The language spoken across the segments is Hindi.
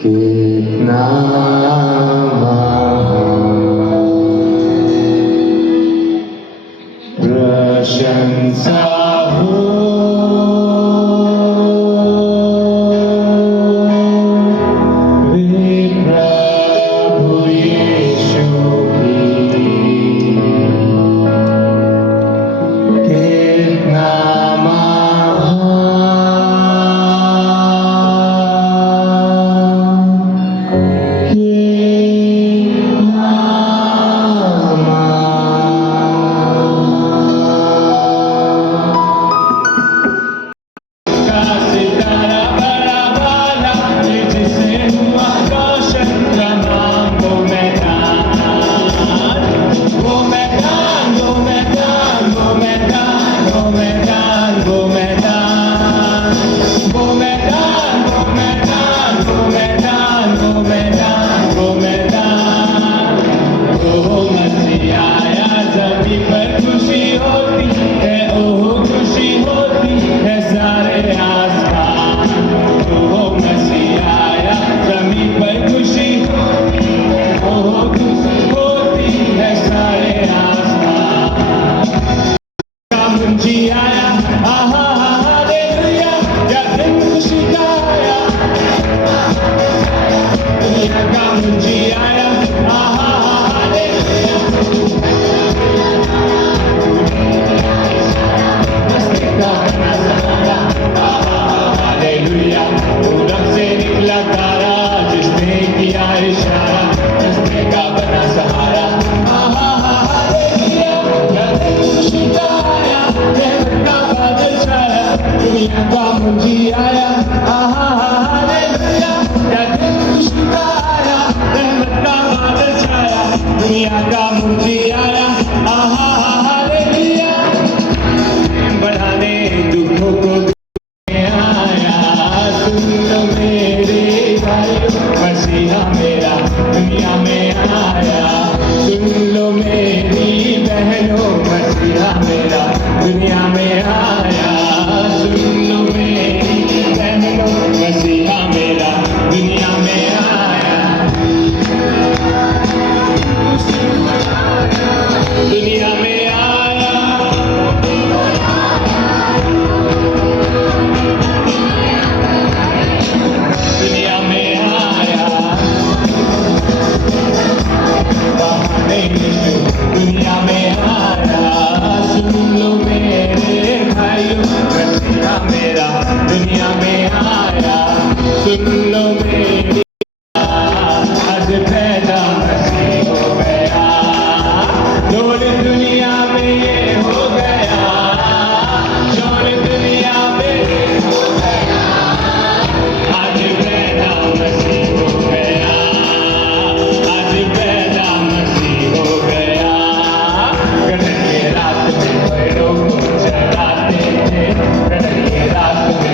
कितना प्रशंसा हो वे प्रभु यीशु की। कितना रात में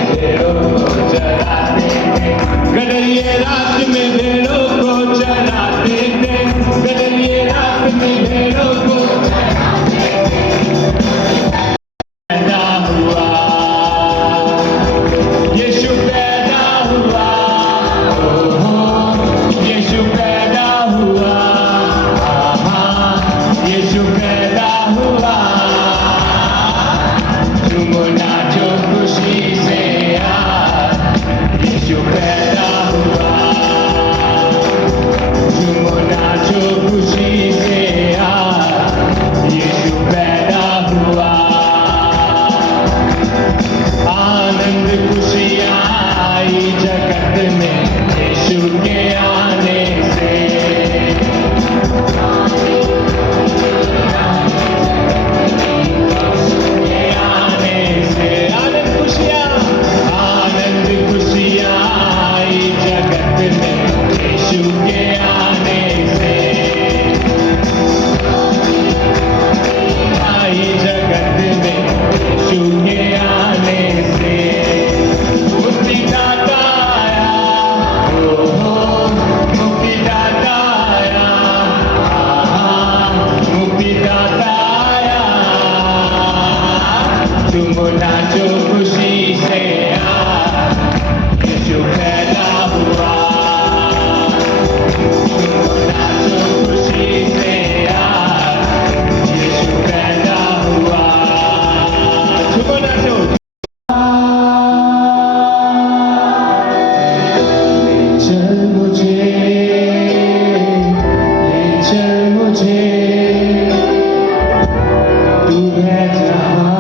तुम नाचो खुशी से आज यीशु पैदा हुआ। तुम नाचो खुशी से आज यीशु पैदा हुआ। तुम नाचो। ले चल मुझे, ले चल मुझे, तू है जहाँ,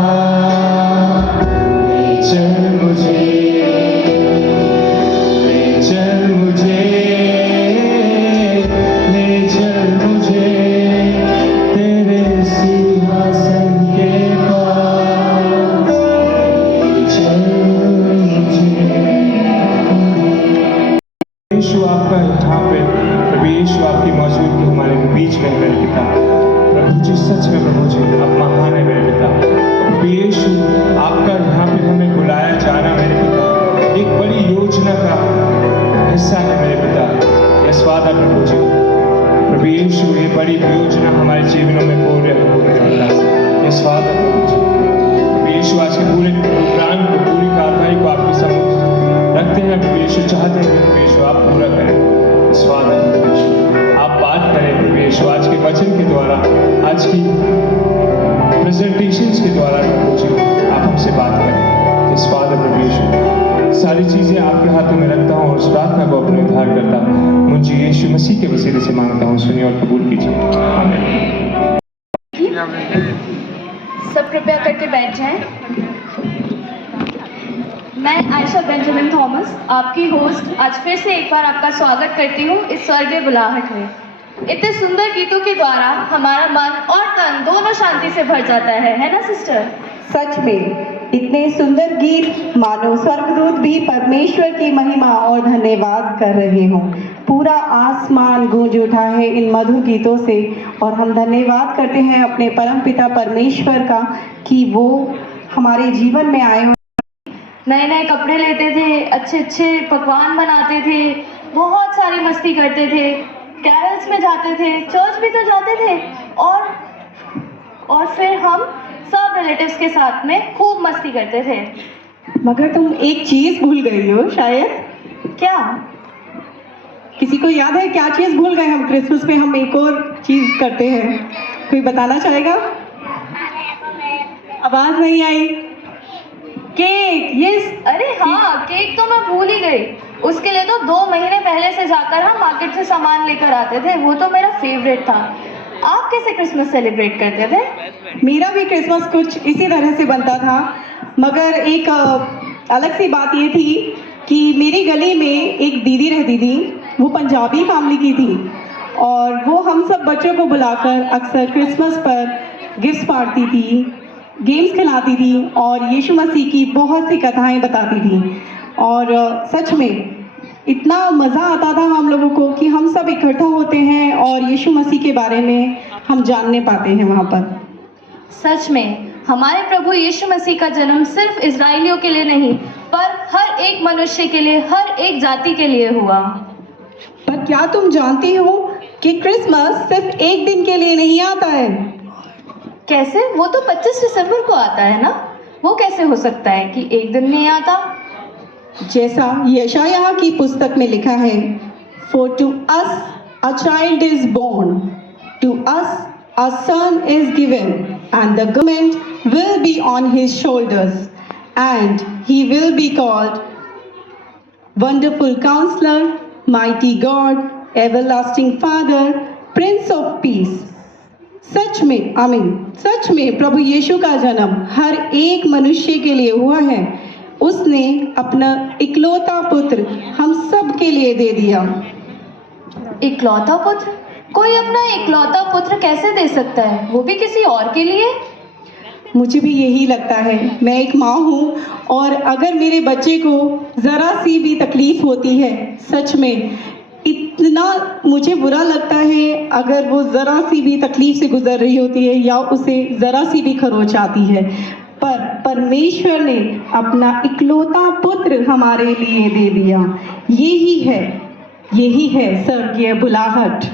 ले चल मुझे, ले चल मुझे, ले चल मुझे, तेरे सिंहासन के पास, ले चल मुझे। यीशु आपका यहाँ पे, प्रभु यीशु आपकी मौजूदगी हमारे बीच में है मेरे पिता। प्रभु जी सच में प्रभु जी आप महान है मेरे पिता। प्रभु यीशु आपका यहाँ पे हमें बुलाया जाना मेरे पिता एक बड़ी योजना का हिस्सा है मेरे पिता। यस वादा प्रभु जी। प्रभु यीशु ये बड़ी योजना हमारे जीवनों में पूरे हो मेरे पिता। यस वादा प्रभु जी। प्रभु यीशु आज के पूरे प्रोग्राम को, पूरी कार्रवाई को आपके समक्ष रखते हैं। प्रभु यीशु चाहते हैं प्रभु यीशु आप पूरा करें। यस वादा प्रभु यीशु आप बात करें प्रभु यीशु आज के वचन के द्वारा, आज की प्रेजेंटेशंस के द्वारा प्रभु जी आप हमसे बात करें। इस फादर प्रभु यीशु सारी चीज़ें आपके हाथों में रखता हूँ और उस प्रार्थना को अपने उद्धार करता मुझे यीशु मसीह के वसीले से मांगता हूँ, सुनिए और कबूल कीजिए। आमीन। सब कृपया करके बैठ जाएं। मैं आयशा बेंजामिन थॉमस, आपकी होस्ट, आज फिर से एक बार आपका स्वागत करती हूँ इस स्वर्गीय बुलाहट में। इतने सुंदर गीतों के द्वारा हमारा मन और तन दोनों शांति से भर जाता है ना सिस्टर? सच में इतने सुंदर गीत मानो स्वर्गदूत भी परमेश्वर की महिमा और धन्यवाद कर रहे हों। पूरा आसमान गूंज उठा है इन मधुर गीतों से और हम धन्यवाद करते हैं अपने परमपिता परमेश्वर का कि वो हमारे जीवन में आए। नए नए कपड़े लेते थे, अच्छे अच्छे पकवान बनाते थे, बहुत सारी मस्ती करते थे, कैरल्स में जाते थे, चर्च भी तो जाते थे और फिर हम सब रिलेटिव्स के साथ में खूब मस्ती करते थे। मगर तुम एक चीज भूल गई हो शायद। क्या? किसी को याद है क्या चीज भूल गए हम? क्रिसमस में हम एक और चीज करते हैं, कोई बताना चाहेगा? आवाज नहीं आई। केक। यस। अरे हाँ, केक तो मैं भूल ही गई। उसके लिए तो 2 महीने पहले से जाकर हम मार्केट से सामान लेकर आते थे। वो तो मेरा फेवरेट था। आप कैसे क्रिसमस सेलिब्रेट करते थे? मेरा भी क्रिसमस कुछ इसी तरह से बनता था, मगर एक अलग सी बात ये थी कि मेरी गली में एक दीदी रहती थी, वो पंजाबी फैमिली की थी और वो हम सब बच्चों को बुलाकर अक्सर क्रिसमस पर गिफ्ट्स बांटती थी, गेम्स खिलाती थी और यीशु मसीह की बहुत सी कथाएं बताती थी। और सच में इतना मज़ा आता था हम लोगों को कि हम सब इकट्ठा होते हैं और यीशु मसीह के बारे में हम जानने पाते हैं वहाँ पर। सच में हमारे प्रभु यीशु मसीह का जन्म सिर्फ इजराइलियों के लिए नहीं, पर हर एक मनुष्य के लिए, हर एक जाति के लिए हुआ। पर क्या तुम जानती हो कि क्रिसमस सिर्फ एक दिन के लिए नहीं आता है? कैसे? वो तो 25 दिसंबर को आता है ना। वो कैसे हो सकता है कि एक दिन नहीं आता? जैसा यशायाह की पुस्तक में लिखा है, For to us a child is born, to us a son is given, and the government will be on his shoulders, and he will be called Wonderful Counselor, Mighty God, Everlasting Father, Prince of Peace। सच में, आमीन, सच में प्रभु यीशु का जन्म हर एक मनुष्य के लिए हुआ है। उसने अपना इकलौता पुत्र हम सब के लिए दे दिया। इकलौता पुत्र? कोई अपना इकलौता पुत्र कैसे दे सकता है, वो भी किसी और के लिए? मुझे भी यही लगता है। मैं एक माँ हूँ और अगर मेरे बच्चे को ज़रा सी भी तकलीफ़ होती है, सच में इतना मुझे बुरा लगता है अगर वो ज़रा सी भी तकलीफ़ से गुज़र रही होती है या उसे ज़रा सी भी खरोच आती है। पर परमेश्वर ने अपना इकलौता पुत्र हमारे लिए दे दिया। यही है स्वर्गीय बुलाहट।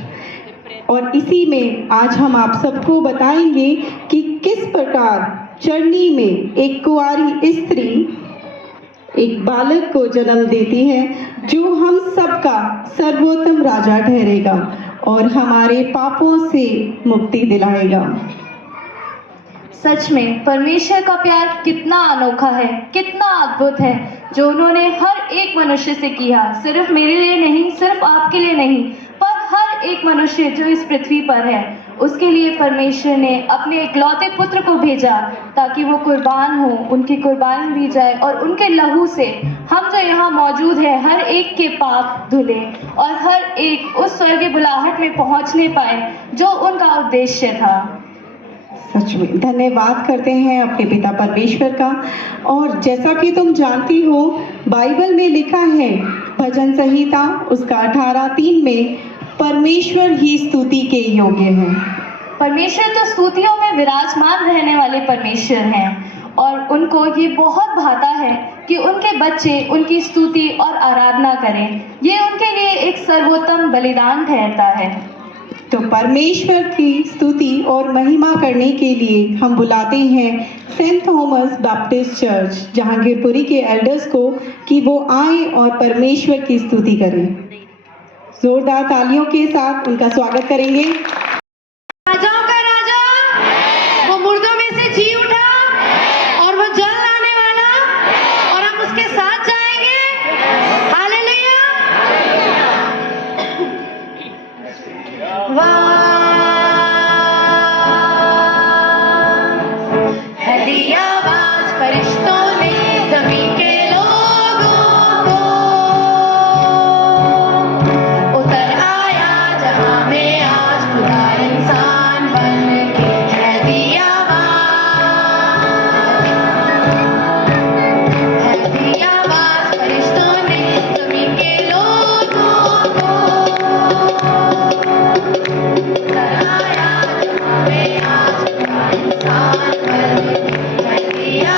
और इसी में आज हम आप सबको बताएंगे कि किस प्रकार चरनी में एक कुंवारी स्त्री एक बालक को जन्म देती है जो हम सबका सर्वोत्तम राजा ठहरेगा और हमारे पापों से मुक्ति दिलाएगा। सच में परमेश्वर का प्यार कितना अनोखा है, कितना अद्भुत है, जो उन्होंने हर एक मनुष्य से किया। सिर्फ मेरे लिए नहीं, सिर्फ आपके लिए नहीं, पर हर एक मनुष्य जो इस पृथ्वी पर है, उसके लिए परमेश्वर ने अपने इकलौते पुत्र को भेजा ताकि वो कुर्बान हो, उनकी कुर्बानी दी जाए और उनके लहू से हम जो यहाँ मौजूद है हर एक के पाप धुले और हर एक उस स्वर्गीय बुलाहट में पहुँचने पाए जो उनका उद्देश्य था। सच में धन्यवाद करते हैं अपने पिता परमेश्वर का। और जैसा कि तुम जानती हो, बाइबल में लिखा है भजन संहिता उसका 18:3 में, परमेश्वर ही स्तुति के योग्य है। परमेश्वर तो स्तुतियों में विराजमान रहने वाले परमेश्वर हैं और उनको ये बहुत भाता है कि उनके बच्चे उनकी स्तुति और आराधना करें। ये उनके लिए एक सर्वोत्तम बलिदान ठहरता है। तो परमेश्वर की स्तुति और महिमा करने के लिए हम बुलाते हैं Saint Thomas Baptist Church Jahangirpuri के एल्डर्स को कि वो आए और परमेश्वर की स्तुति करें। जोरदार तालियों के साथ उनका स्वागत करेंगे। राजाओं का राजा, वो मुर्दों में से जी उठा और वो जल लाने वाला, और हम उसके साथ जाएंगे। हालेलुया। है दिया आवाज फरिश्तों ने ज़मीन के लोगों को, उतर आया जहां में आज खुदा इंसान बन के। है दिया आवाज फरिश्तों ने ज़मीन के लोगों को, उतर आया जहां में आज खुदा इंसान बन के। है दिया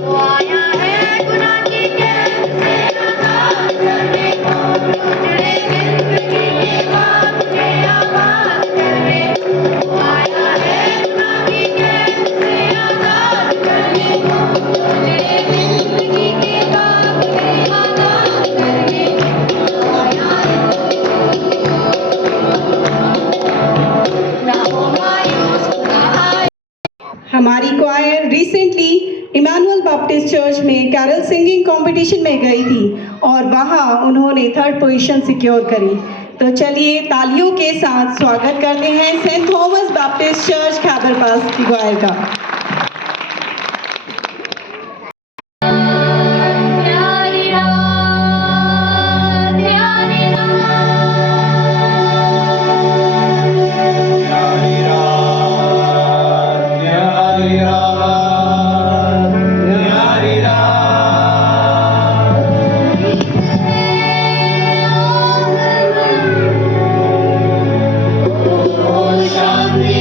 वो आया है गुनाह की कैद से आजाद करने को, उजड़े जिंदगी के बाग में आबाद करने को। वो आया है गुनाह की कैद से आजाद करने को, उजड़े जिंदगी के बाग में आबाद करने को। आया ना हो मायूस, खुदा आया। हमारी choir recently Emmanuel Baptist Church में कैरल सिंगिंग कंपटीशन में गई थी और वहाँ उन्होंने 3rd पोजीशन सिक्योर करी। तो चलिए तालियों के साथ स्वागत करते हैं Saint Thomas Baptist Church Khyber Pass की क्वायर का। प्यारी रात, प्यारी रात, प्यारी रात, प्यारी रात, प्यारी रात। शांति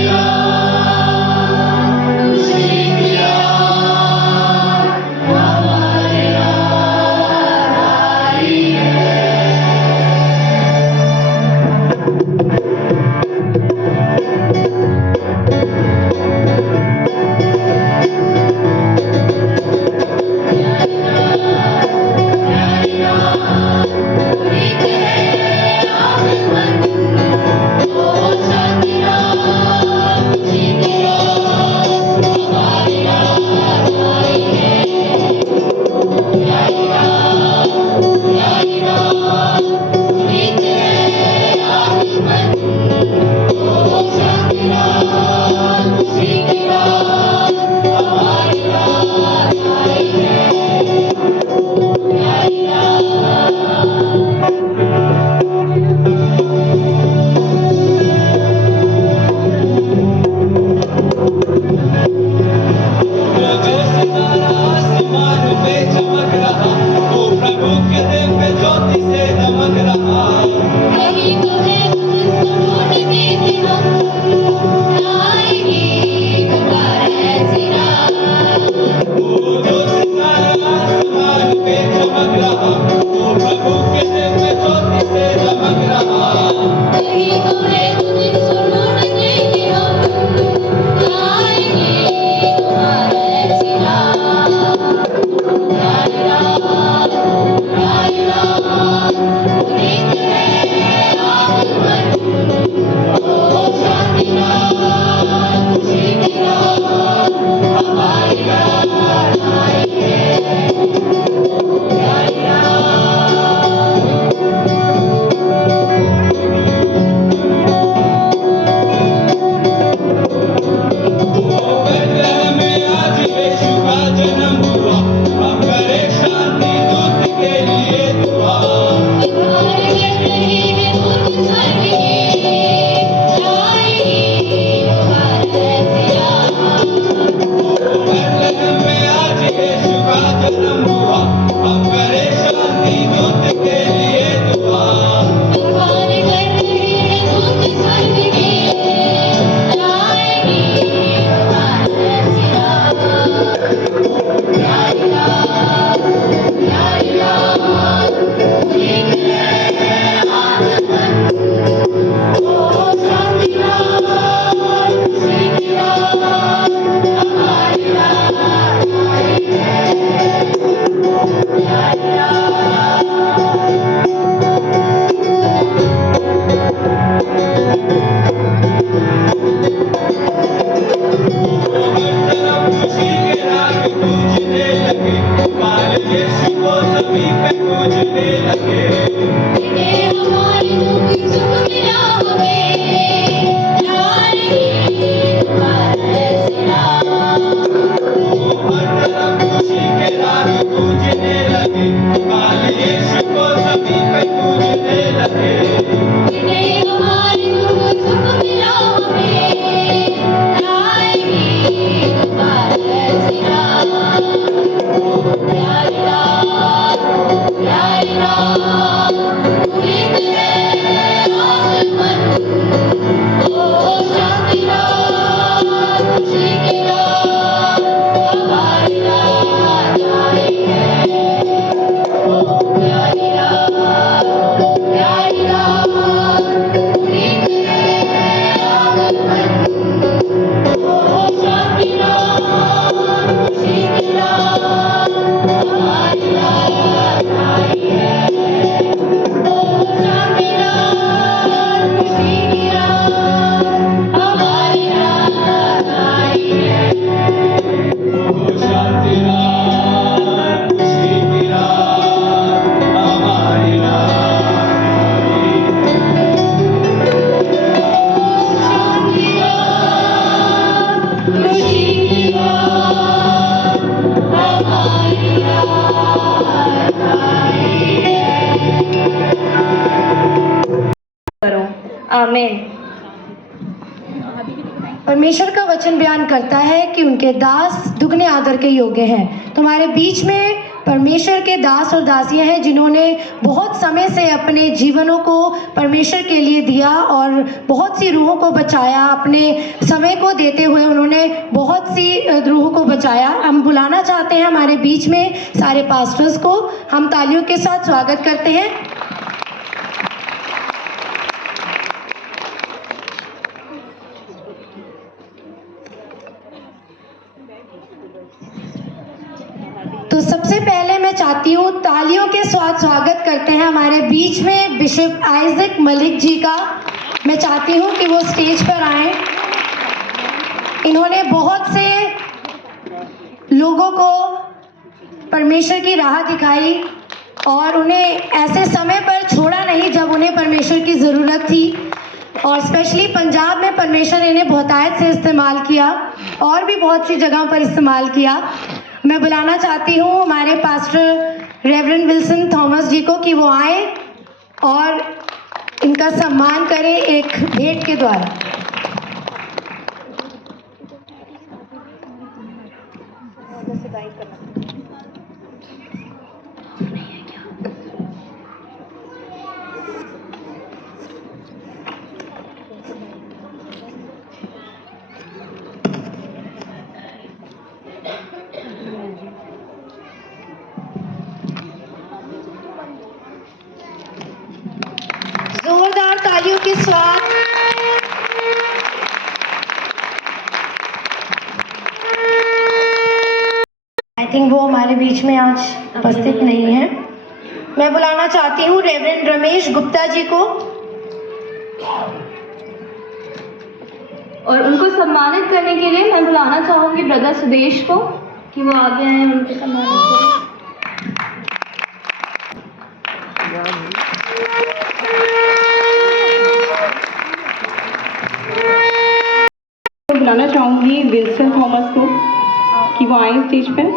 खुशी की बात हमारी रात आई है। करो आमीन। परमेश्वर का वचन बयान करता है कि उनके दास दुगने आदर के योग्य हैं। तुम्हारे बीच में परमेश्वर के दास और दासियां हैं जिन्होंने बहुत समय से अपने जीवनों को परमेश्वर के लिए दिया और बहुत सी रूहों को बचाया। अपने समय को देते हुए उन्होंने बहुत सी रूहों को बचाया। हम बुलाना चाहते हैं हमारे बीच में सारे पास्टर्स को। हम तालियों के साथ स्वागत करते हैं। तो सबसे पहले मैं चाहती हूँ तालियों के साथ स्वागत करते हैं हमारे बीच में बिशप आइजक मलिक जी का। मैं चाहती हूँ कि वो स्टेज पर आएं। इन्होंने बहुत से लोगों को परमेश्वर की राह दिखाई और उन्हें ऐसे समय पर छोड़ा नहीं जब उन्हें परमेश्वर की ज़रूरत थी। और स्पेशली पंजाब में परमेश्वर ने इन्हें बहुतायत से इस्तेमाल किया और भी बहुत सी जगहों पर इस्तेमाल किया। मैं बुलाना चाहती हूँ हमारे पास्टर रेवरेंड विल्सन थॉमस जी को कि वो आए और इनका सम्मान करें एक भेंट के द्वारा। जोरदार तालियों के साथ आई थिंक वो हमारे बीच में आज उपस्थित नहीं है। मैं बुलाना चाहती हूँ रेवरेंड रमेश गुप्ता जी को और उनको सम्मानित करने के लिए मैं बुलाना चाहूंगी ब्रदर सुदेश को कि वो आगे आए और उनको सम्मानित करें। बुलाना चाहूंगी विल्सन थॉमस को कि वो आए स्टेज पर।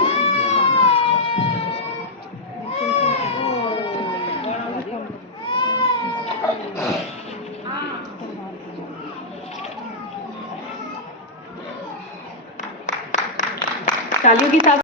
तालियों के साथ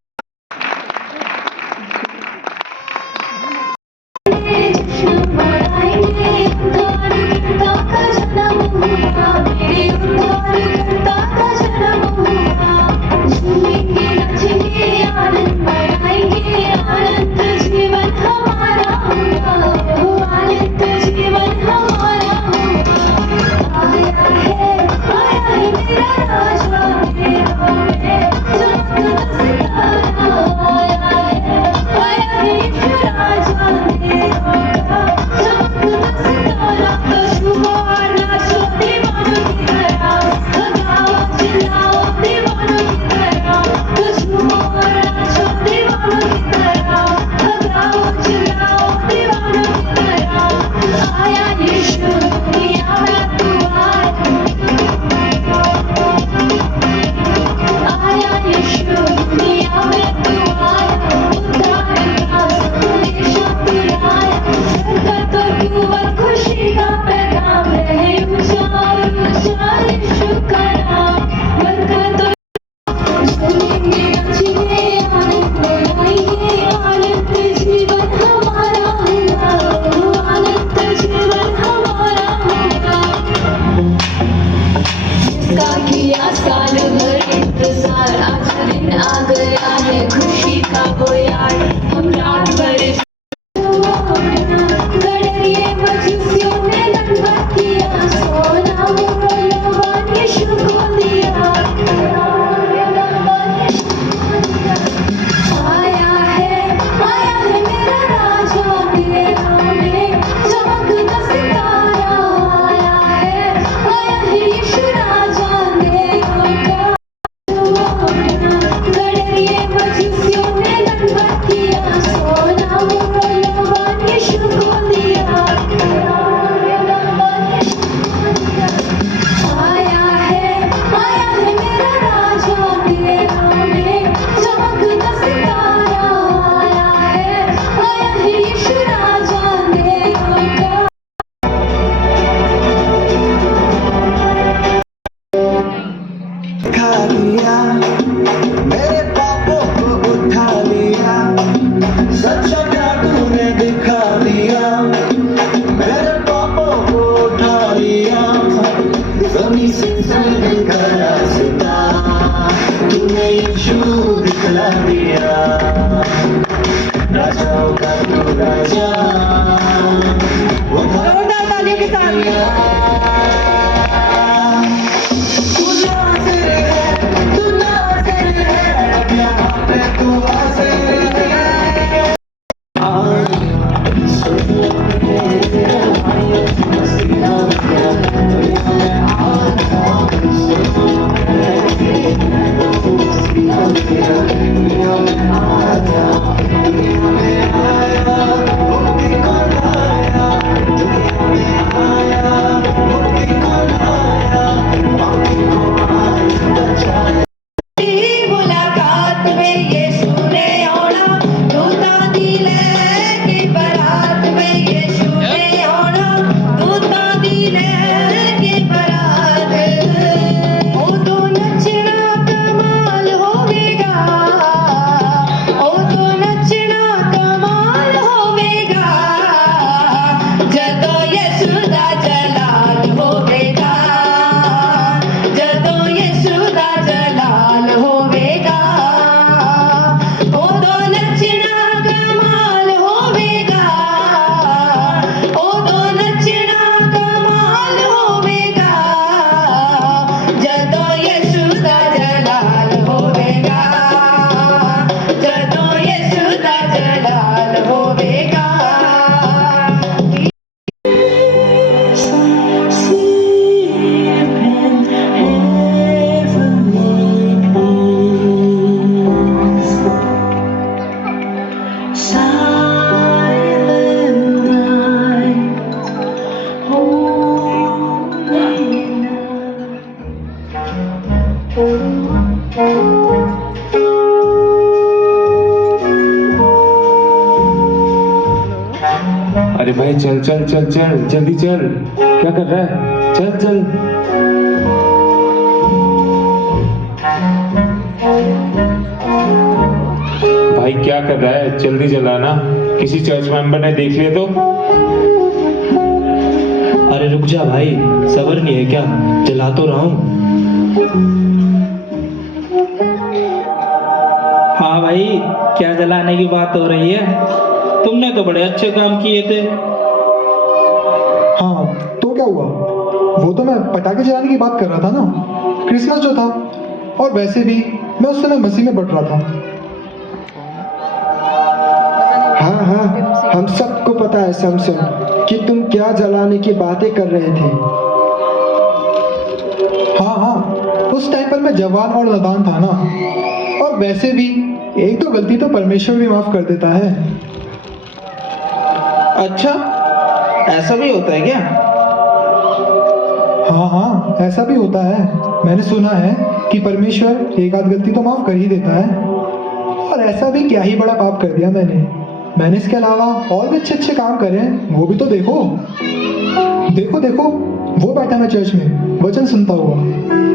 दिखा दिया, मेरे पापों को उठा लिया, सच्चा प्यार तूने दिखा दिया, मेरे पापों को उठा लिया, जमीन से स्वर्ग का रास्ता तूने यीशु दिखला दिया, राजाओं का तू राजा, वो जोरदार तालियों के साथ तू नाज़िर है, तू नाज़िर है, अब यहाँ पे तू हाज़िर है। मुलाकात में यीशु ने आना, दूता दिले की बारात में यीशु ने आना, दूता दिले की बारात, ओ तो नचना कमाल होवेगा, ओ तो नचना कमाल होवेगा, जदों यीशु दा जलाल होवेगा, जदों यीशु दा जलाल होवेगा, उदों नचना कमाल होवेगा, उदों नचना कमाल होवेगा, जदों यीशु दा जलाल होवेगा, जदों यीशु दा जलाल होवेगा। अरे भाई चल चल चल चल जल्दी चल, क्या कर रहा है, चल चल। भाई क्या कर रहा है, जल्दी चलाना, किसी चर्च मेंबर ने देख लिया तो। अरे रुक जा भाई, सब्र नहीं है क्या, जला तो रहा हूँ। हाँ भाई, क्या जलाने की बात हो रही है, तुमने तो बड़े अच्छे काम किए थे। हाँ तो क्या हुआ, वो तो मैं पटाखे जलाने की बात कर रहा था ना, क्रिसमस जो था, और वैसे भी मैं उस समय मसीह में बढ़ रहा था। हाँ हाँ, हम सबको पता है सैमसन कि तुम क्या जलाने की बातें कर रहे थे। हाँ हाँ, उस टाइम पर मैं जवान और नादान था ना, और वैसे भी एक तो गलती तो परमेश्वर भी माफ कर देता है। अच्छा, ऐसा भी होता है क्या? हाँ हाँ, ऐसा भी होता है, मैंने सुना है कि परमेश्वर एक आध गलती तो माफ कर ही देता है। और ऐसा भी क्या ही बड़ा पाप कर दिया मैंने इसके अलावा और भी अच्छे अच्छे काम करे हैं, वो भी तो देखो। देखो देखो, वो बैठा मैं चर्च में वचन सुनता हुआ।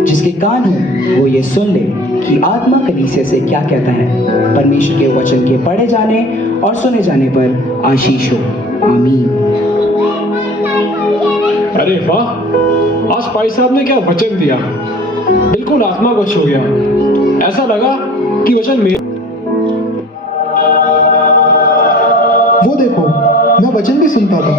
जिसके कान हो वो ये सुन ले कि आत्मा कलीसिया से क्या कहता है। परमेश्वर के वचन के पढ़े जाने और सुने जाने पर आशीष हो। आमीन। अरे वाह, आज भाई साहब ने क्या वचन दिया, बिल्कुल आत्मा को छू गया। ऐसा लगा कि वचन मेरा। वो देखो, मैं वचन भी सुनता था।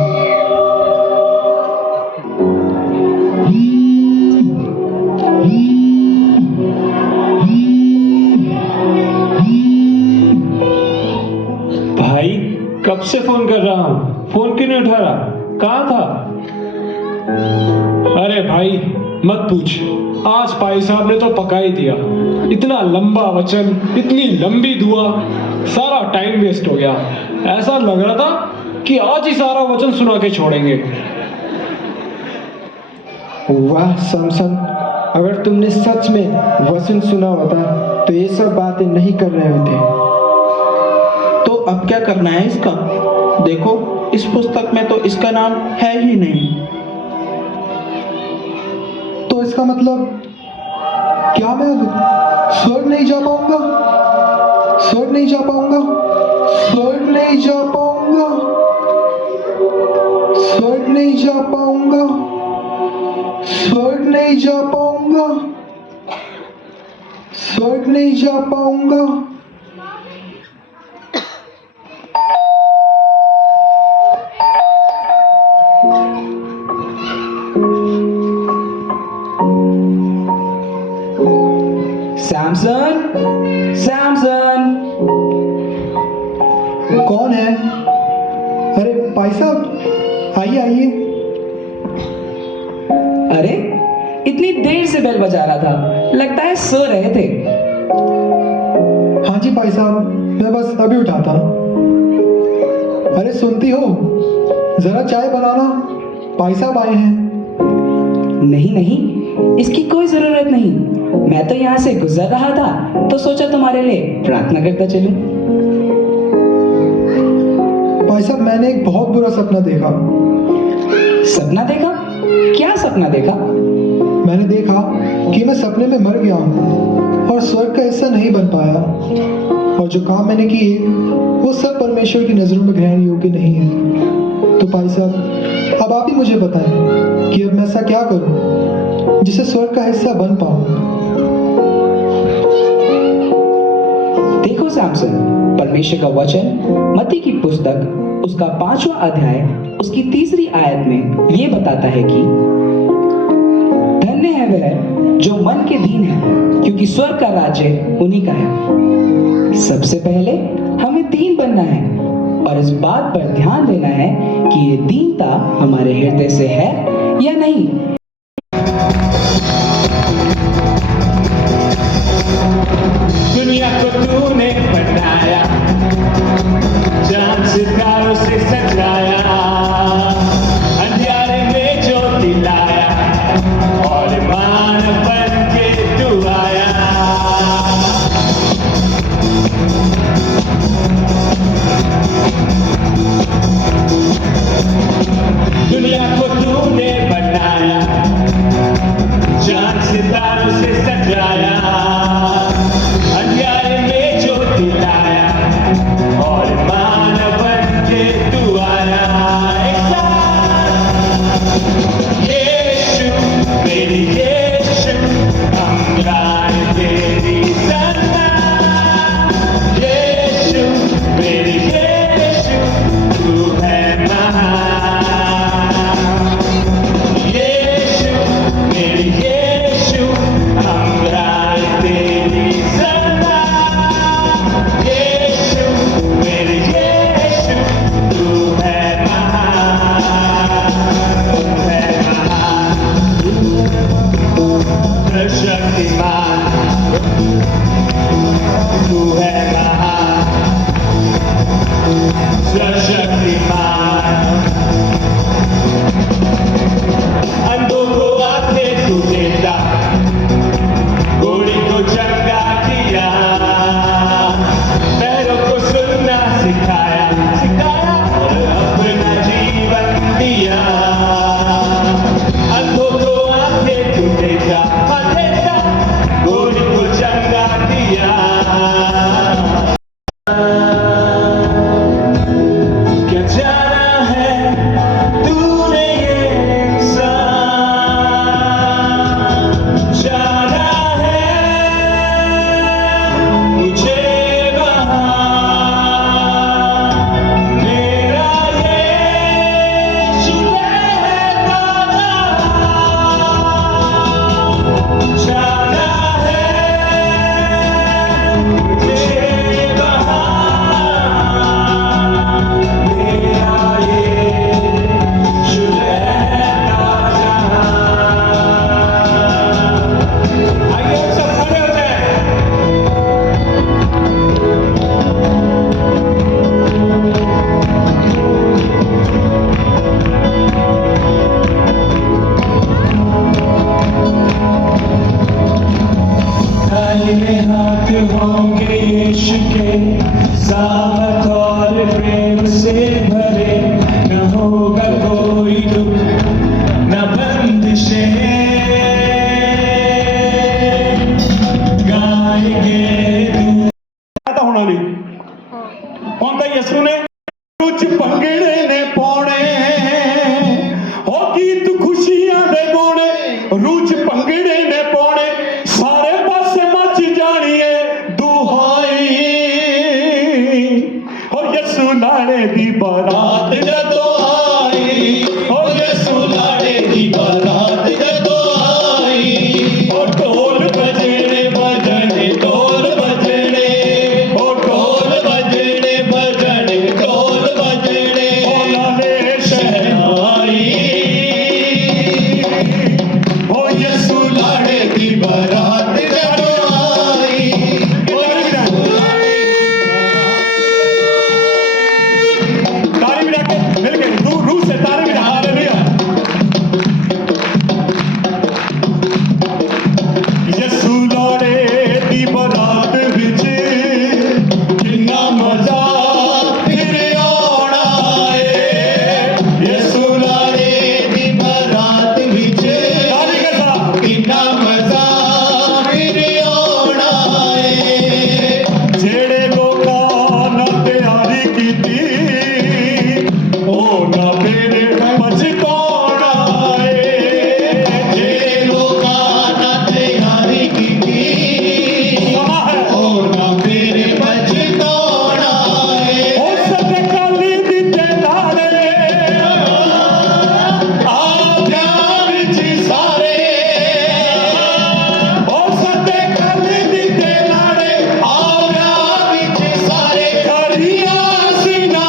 भाई कब से फोन कर रहा हूँ, फोन क्यों नहीं उठा रहा, कहाँ था? अरे भाई मत पूछ, आज भाई साहब ने तो पका ही दिया। इतना लंबा वचन, इतनी लंबी दुआ, सारा टाइम वेस्ट हो गया। ऐसा लग रहा था कि आज ही सारा वचन सुना के छोड़ेंगे। वाह सैमसन, अगर तुमने सच में वचन सुना होता तो ये सब बातें नहीं कर रहे होते। तो अब क्या करना है इसका? देखो, इस पुस्तक में तो इसका नाम है ही नहीं। तो इसका मतलब क्या मैं अब स्वर्ग नहीं जा पाऊंगा? स्वर्ग नहीं जा पाऊंगा? स्वर्ग नहीं जा पाऊंगा? स्वर्ग नहीं जा पाऊंगा? स्वर्ग नहीं जा पाऊंगा? स्वर्ग नहीं जा पाऊंगा? सैमसन, सैमसन। कौन है? अरे भाई साहब, आइए आइए। अरे इतनी देर से बेल बजा रहा था, लगता है सो रहे थे। हाँ जी भाई साहब, मैं बस अभी उठा था। अरे सुनती हो, जरा चाय बनाना, भाई साहब आए हैं। नहीं नहीं, इसकी कोई जरूरत नहीं। मैं तो यहाँ से गुजर रहा था तो सोचा तुम्हारे लिए प्रार्थना करता चलूं। भाई साहब, मैंने एक बहुत बुरा सपना देखा। सपना देखा? क्या सपना देखा? मैंने देखा कि मैं सपने में मर गया हूँ और स्वर्ग का हिस्सा नहीं बन पाया, और जो काम मैंने किए वो सब परमेश्वर की नज़रों में ग्रहण योग्य नहीं है। तो भाई साहब, अब आप ही मुझे बताएं कि अब मैं ऐसा क्या करूं जिससे स्वर्ग का हिस्सा बन पाऊं। देखो सैमसन, परमेश्वर का वचन मत्ती की पुस्तक उसका 5वां अध्याय उसकी 3री आयत में ये बताता है कि धन्य है वह जो मन के दीन है, क्योंकि स्वर्ग का राज्य उन्हीं का है। सबसे पहले हमें दीन बनना है और इस बात पर ध्यान देना है कि ये दीनता हमारे हृदय से है या नहीं। दुनिया को तूने बनाया, चांद सितारों से सजाया, अंधियारे में ज्योति लाया और मानव बन के तू आया। दुनिया को तूने बनाया, चांद सितारों से सजाया, अंधियारे में ज्योति लाया और मानव बन के तू आया। एक साथ यीशु, मेरी यीशु, हम गाए तेरी सलाह। यीशु, मेरी यीशु, तू है महान। यीशु, मेरी यीशु, हम गाए तेरी सलाह। यीशु, मेरी यीशु, तू है महान, तू है महान, सर्वशक्तिमान, तू है महान, सर्वशक्तिमान। अंधों को आंखें तू देता, घोड़ी को चंगा किया, पैरों को सुनना सिखाया और अपना जीवन दिया। अंधों को आंखें तू देता, घोड़ी को चंगा किया। क्या जाना है तूने ये इंसान, जाना है मुझे वहाँ, मेरा यीशु रहता वहाँ। जाना है मुझे वहाँ, मेरा यीशु रहता जहाँ। आइए हम सब खड़े हो जाएं। दाहिने हाथ होंगे यीशु के, सामर्थ और प्रेम से भरे, न होगा कोई दुख न बंदिशें। जाएंगे दूर। ਤਾਂ ਹੋਣਾ ਨਹੀਂ ਹੁਣ ਤਾਂ ਯਿਸੂ ਨੇ ਰੂਚ ਭੰਗੜੇ ਨੇ ਪਾਉਣੇ ਹੋ ਗੀਤ ਖੁਸ਼ੀਆਂ ਦੇ ਗਾਉਣੇ ਰੂਚ ਭੰਗੜੇ ਨੇ ਪਾਉਣੇ ਸਾਰੇ ਪਾਸੇ ਮੱਚ ਜਾਣੀਏ ਦੁਹਾਈ ਹੋ ਯਿਸੂ ਲਾੜੇ ਦੀ ਬਾਰਾਤ ਜਦੋਂ ਆਈ ਹੋ ਯਿਸੂ ਲਾੜੇ ਦੀ ਬਾਰਾਤ ਜਦੋਂ ਆਈ ਹੋ ਢੋਲ ਵਜਣੇ ਵਜਣੇ ਢੋਲ ਵਜਣੇ ਹੋ ਢੋਲ ਵਜਣੇ ਵਜਣੇ ਢੋਲ ਵਜਣੇ ਹੋ ਲਾਲੇ ਸ਼ਹਿਨਾਈ ਹੋ ਯਿਸੂ ਲਾੜੇ ਦੀ ਬਾਰਾਤ ਜਦੋਂ ਆਈ ताली मिला के मिल के रूह से ताली मिला हालेलुया यीशु लाड़े दी बरात विच किन्ना मजा फिर आना है यीशु लाड़े दी बरात विच ताली के साथ किन्ना मजा फिर आना है जेड़े लोकां ना तैयारी कीती ਉਹ ਨਾ ਮੇਰੇ ਪਛਤਾਉਣਾ ਏ ਜਿਹੜੇ ਲੋਕਾਂ ਨਾ ਤਿਆਰੀ ਕੀਤੀ ਉਹ ਨਾ ਮੇਰੇ ਪਛਤਾਉਣਾ ਏ ਉਹ ਸੱਚ ਕਾਲੀ ਦਿੱਤੇ ਲਾੜੇ ਆ ਪਿਆਰ ਵਿੱਚ ਸਾਰੇ ਉਹ ਸੱਚ ਕਾਲੀ ਦਿੱਤੇ ਲਾੜੇ ਆ ਪਿਆਰ ਵਿੱਚ ਸਾਰੇ ਕਰੀਆਂ ਸੀ ਨਾ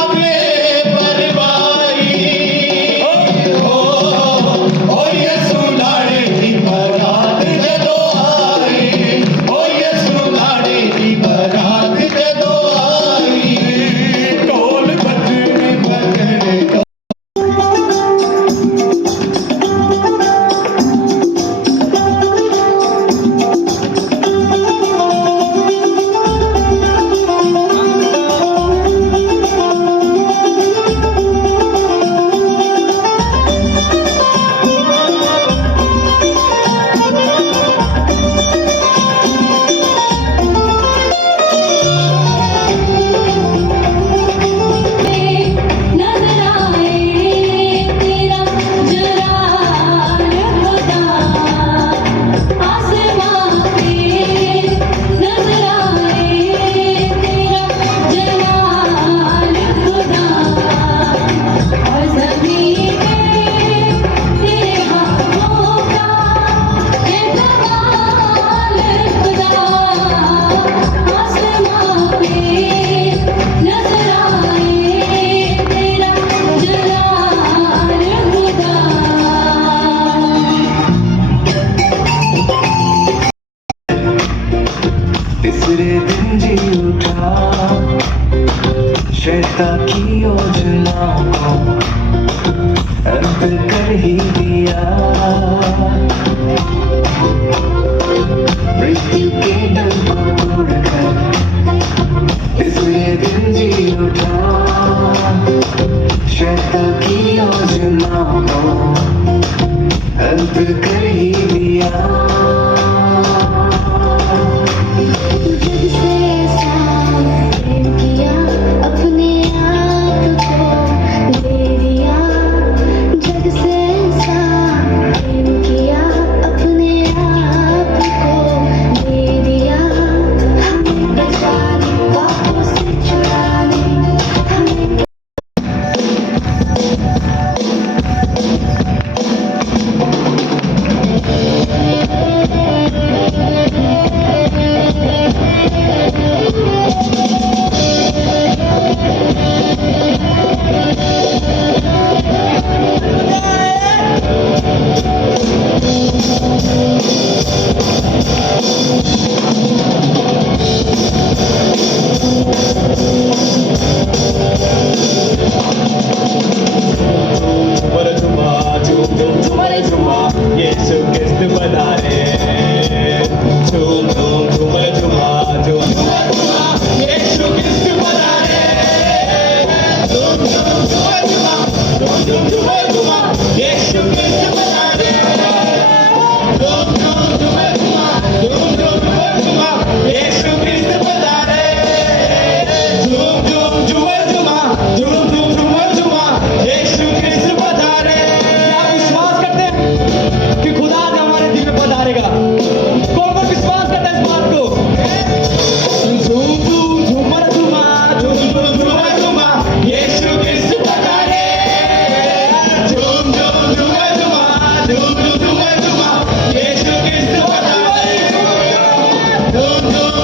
तीसरे दिन जी उठा शैतान की योजनाओं को अंत कर ही दिया मृत्यु के डर को तोड़कर तीसरे दिन जी उठा शैतान की योजनाओं को अंत कर ही दिया अपने आप को दे दिया जग से प्रेम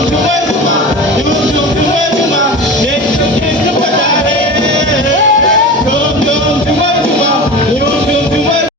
झूमे झूमा झूम